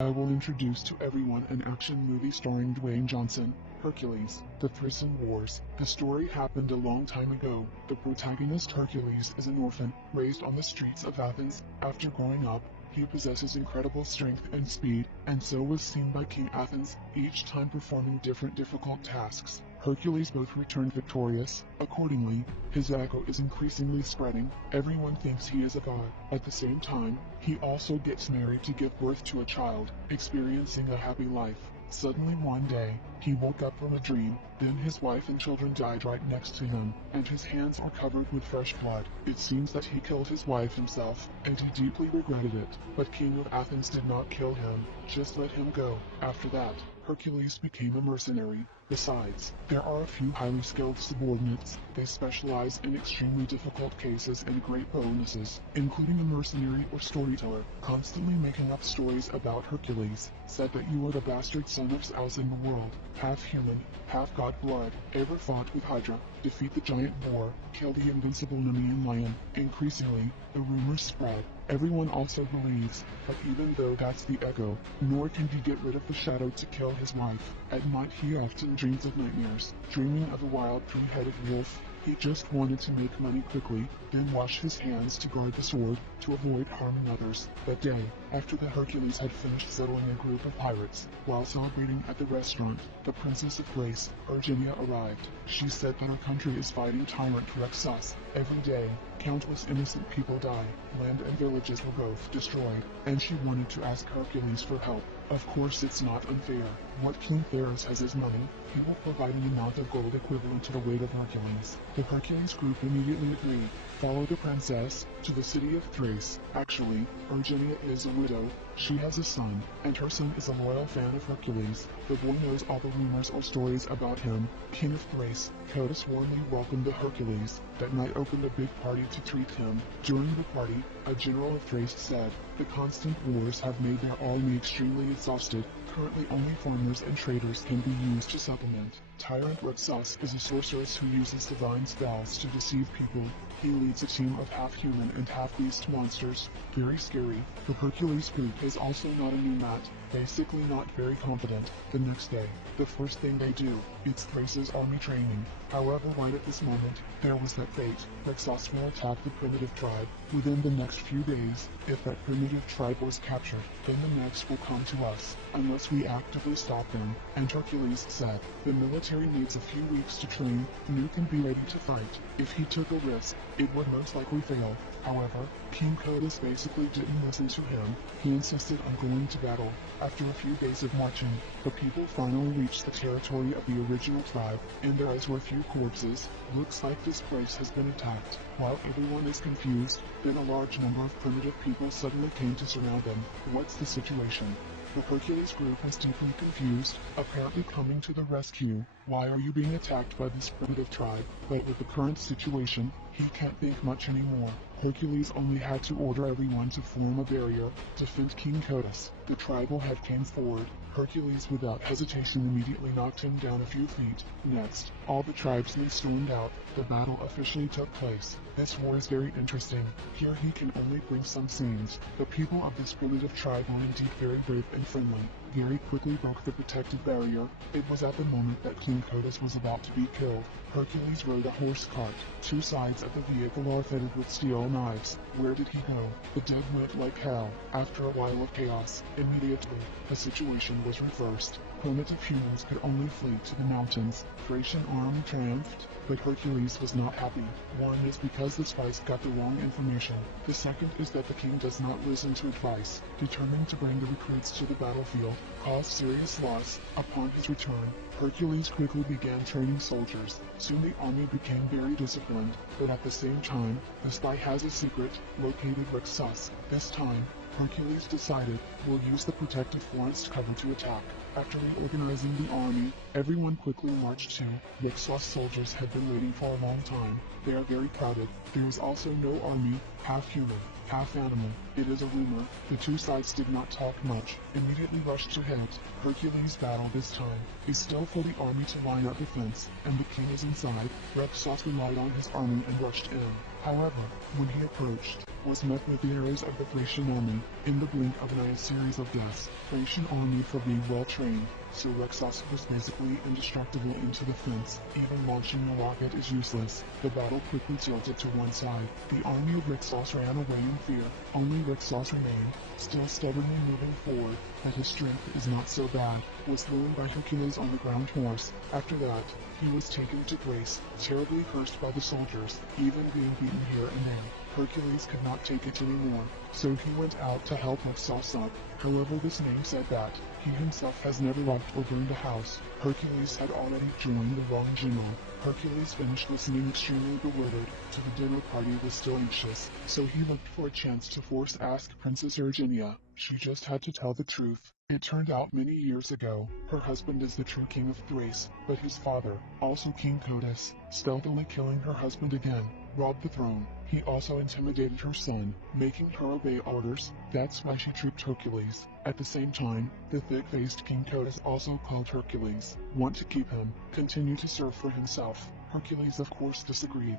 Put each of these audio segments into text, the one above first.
I will introduce to everyone an action movie starring Dwayne Johnson, Hercules, The Thracian Wars. The story happened a long time ago. The protagonist Hercules is an orphan, raised on the streets of Athens. After growing up, he possesses incredible strength and speed, and so was seen by King Athens, each time performing different difficult tasks. Hercules both returned victorious. Accordingly, his ego is increasingly spreading. Everyone thinks he is a god. At the same time, he also gets married to give birth to a child, experiencing a happy life. Suddenly one day, he woke up from a dream, then his wife and children died right next to him, and his hands are covered with fresh blood. It seems that he killed his wife himself, and he deeply regretted it. But King of Athens did not kill him, just let him go. After that, Hercules became a mercenary. Besides, there are a few highly skilled subordinates. They specialize in extremely difficult cases and great bonuses, including a mercenary or storyteller, constantly making up stories about Hercules. Said that you are the bastard son of Zeus in the world, half human, half god blood, ever fought with Hydra, defeat the giant boar, kill the invincible Nemean lion. Increasingly, the rumors spread. Everyone also believes, but even though that's the echo, nor can he get rid of the shadow to kill his wife. At night he often dreams of nightmares, dreaming of a wild three-headed wolf. He just wanted to make money quickly, then wash his hands to guard the sword, to avoid harming others. That day, after the Hercules had finished settling a group of pirates, while celebrating at the restaurant, the Princess of Thrace, Virginia, arrived. She said that her country is fighting tyrant Rexus. Every day, countless innocent people die, land and villages were both destroyed, and she wanted to ask Hercules for help. Of course it's not unfair. What King Theros has is money. He will provide an amount of gold equivalent to the weight of Hercules. The Hercules group immediately agreed. Follow the princess to the city of Thrace. Actually, Virginia is a widow. She has a son, and her son is a loyal fan of Hercules. The boy knows all the rumors or stories about him. King of Thrace, Codus warmly welcomed the Hercules. That night opened a big party to treat him. During the party, a general of Thrace said, "The constant wars have made their army extremely exhausted. Currently only farmers and traders can be used to supplement. Tyrant Rexus is a sorceress who uses divine spells to deceive people. He leads a team of half-human and half-beast monsters. Very scary." The Hercules group is also not a new mat, basically not very confident. The next day, the first thing they do, it's Thrace's army training. However, right at this moment, there was that fate. Rexus will attack the primitive tribe within the next few days. If that primitive tribe was captured, then the next will come to us, unless we actively stop them. And Hercules said, the military needs a few weeks to train, and you can be ready to fight. If he took a risk, it would most likely fail. However, King Codus basically didn't listen to him. He insisted on going to battle. After a few days of marching, the people finally reached the territory of the original tribe, and there is were few corpses. Looks like this place has been attacked. While everyone is confused, then a large number of primitive people suddenly came to surround them. What's the situation? The Hercules group was deeply confused, apparently coming to the rescue. Why are you being attacked by this primitive tribe? But with the current situation, he can't think much anymore. Hercules only had to order everyone to form a barrier, defend King Codus. The tribal head came forward. Hercules without hesitation immediately knocked him down a few feet. Next, all the tribesmen stormed out. The battle officially took place. This war is very interesting. Here he can only bring some scenes. The people of this primitive tribe were indeed very brave and friendly. Very quickly broke the protective barrier. It was at the moment that King Codus was about to be killed. Hercules rode a horse cart. Two sides of the vehicle are fitted with steel knives. Where did he go? The dead went like hell. After a while of chaos, immediately, the situation was reversed. Primitive humans could only flee to the mountains. Thracian army triumphed, but Hercules was not happy. One is because the spies got the wrong information. The second is that the king does not listen to advice. Determined to bring the recruits to the battlefield, caused serious loss. Upon his return, Hercules quickly began training soldiers. Soon the army became very disciplined, but at the same time, the spy has a secret, located Rexus. This time, Hercules decided, we'll use the protective forest cover to attack. After reorganizing the army, everyone quickly marched to. Rexus soldiers had been waiting for a long time. They are very crowded. There is also no army, half human, half animal. It is a rumor. The two sides did not talk much. Immediately rushed ahead. Hercules' battle this time is still for the army to line up defense, and the king is inside. Rexus relied on his army and rushed in. However, when he approached, was met with the arrows of the Thracian army. In the blink of an eye, a series of deaths. Thracian army for being well trained, so Rexos was basically indestructible into the fence. Even launching a rocket is useless. The battle quickly tilted to one side. The army of Rexos ran away in fear. Only Rexos remained, still stubbornly moving forward. That his strength is not so bad was learned by Hercules on the ground horse. After that, he was taken to Thrace, terribly cursed by the soldiers, even being beaten here and there. Hercules could not take it anymore, so he went out to help Rexos up. However, this name said that he himself has never locked or burned a house. Hercules had already joined the wrong general. Hercules finished listening extremely bewildered to the dinner party was still anxious, so he looked for a chance to force ask Princess Virginia. She just had to tell the truth. It turned out many years ago, her husband is the true king of Thrace, but his father, also King Codus, stealthily killing her husband again, robbed the throne. He also intimidated her son, making her obey orders. That's why she trooped Hercules. At the same time, the thick-faced King Codus also called Hercules, want to keep him, continue to serve for himself. Hercules of course disagreed.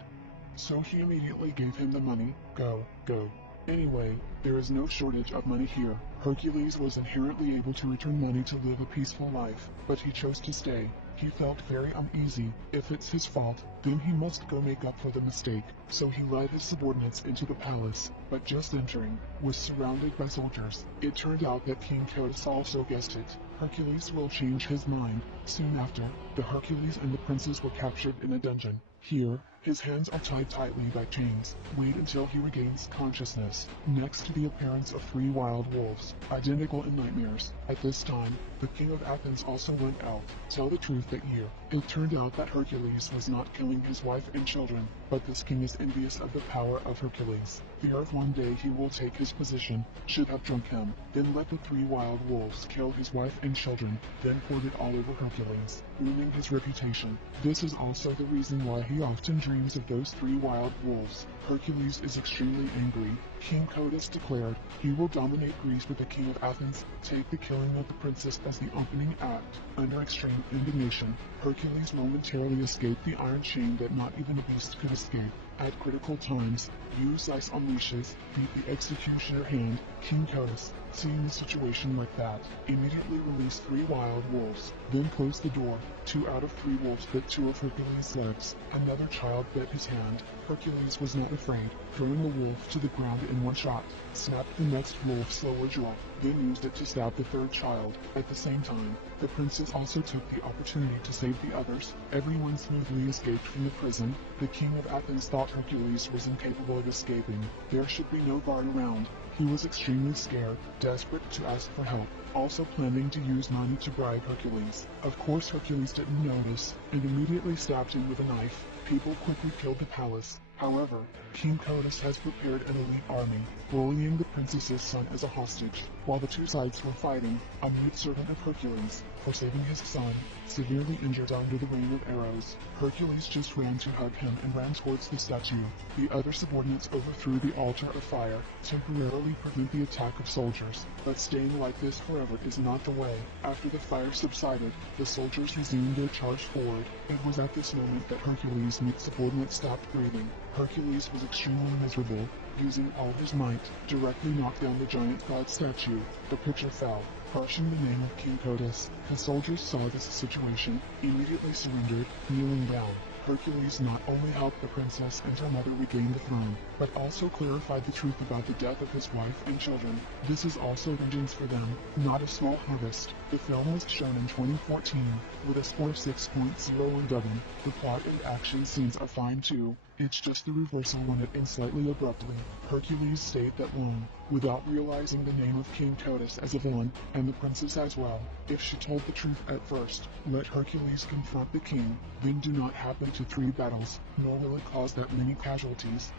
So he immediately gave him the money. Go. Anyway, there is no shortage of money here. Hercules was inherently able to return money to live a peaceful life, but he chose to stay. He felt very uneasy. If it's his fault, then he must go make up for the mistake. So he led his subordinates into the palace, but just entering, was surrounded by soldiers. It turned out that King Codus also guessed it. Hercules will change his mind. Soon after, the Hercules and the princess were captured in a dungeon. Here, his hands are tied tightly by chains. Wait until he regains consciousness. Next to the appearance of 3 wild wolves, identical in nightmares. At this time, the king of Athens also went out. Tell the truth that year. It turned out that Hercules was not killing his wife and children, but this king is envious of the power of Hercules. Fear of one day he will take his position, should have drunk him, then let the 3 wild wolves kill his wife and children, then poured it all over Hercules, ruining his reputation. This is also the reason why he often dreams of those 3 wild wolves. Hercules is extremely angry. King Codus declared he will dominate Greece with the king of Athens, take the killing of the princess as the opening act. Under extreme indignation, Hercules momentarily escaped the iron chain that not even a beast could escape. At critical times, Zeus unleashes, beat the executioner hand. King Codus, seeing the situation like that, immediately released 3 wild wolves, then closed the door. 2 out of 3 wolves bit 2 of Hercules' legs. Another child bit his hand. Hercules was not afraid, throwing the wolf to the ground in one shot, snapped the next wolf's lower jaw, then used it to stab the 3rd child. At the same time, the princess also took the opportunity to save the others. Everyone smoothly escaped from the prison. The king of Athens thought Hercules was incapable of escaping. There should be no guard around. He was extremely scared, desperate to ask for help, also planning to use money to bribe Hercules. Of course Hercules didn't notice, and immediately stabbed him with a knife. People quickly filled the palace. However, King Codus has prepared an elite army, bullying the princess's son as a hostage. While the 2 sides were fighting, a mute servant of Hercules, for saving his son, severely injured under the rain of arrows. Hercules just ran to hug him and ran towards the statue. The other subordinates overthrew the altar of fire, temporarily prevent the attack of soldiers. But staying like this forever is not the way. After the fire subsided, the soldiers resumed their charge forward. It was at this moment that Hercules' mute subordinate stopped breathing. Hercules was extremely miserable. Using all his might, directly knocked down the giant god statue. The picture fell, crushing the name of King Codus. The soldiers saw this situation, immediately surrendered, kneeling down. Hercules not only helped the princess and her mother regain the throne, but also clarified the truth about the death of his wife and children. This is also vengeance for them, not a small harvest. The film was shown in 2014, with a score of 6.0 on Dubbin. The plot and action scenes are fine too. It's just the reversal when it ends slightly abruptly. Hercules stayed that long, without realizing the name of King Codus as a villain, and the princess as well. If she told the truth at first, let Hercules confront the king, then do not happen to 3 battles, nor will it cause that many casualties.